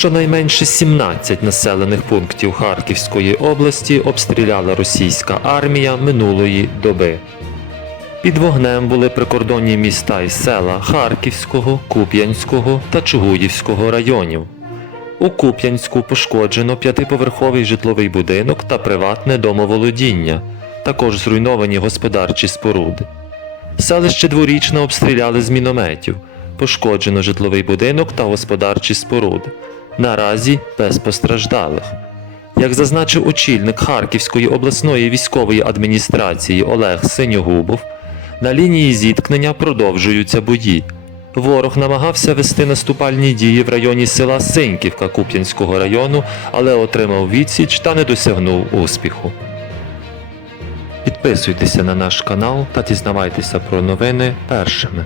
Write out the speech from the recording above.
Щонайменше 17 населених пунктів Харківської області обстріляла російська армія минулої доби. Під вогнем були прикордонні міста і села Харківського, Куп'янського та Чугуївського районів. У Куп'янську пошкоджено п'ятиповерховий житловий будинок та приватне домоволодіння, також зруйновані господарчі споруди. Селище дворічне обстріляли з мінометів, пошкоджено житловий будинок та господарчі споруди. Наразі без постраждалих. Як зазначив очільник Харківської обласної військової адміністрації Олег Синьогубов, на лінії зіткнення продовжуються бої. Ворог намагався вести наступальні дії в районі села Синьківка Куп'янського району, але отримав відсіч та не досягнув успіху. Підписуйтеся на наш канал та дізнавайтеся про новини першими.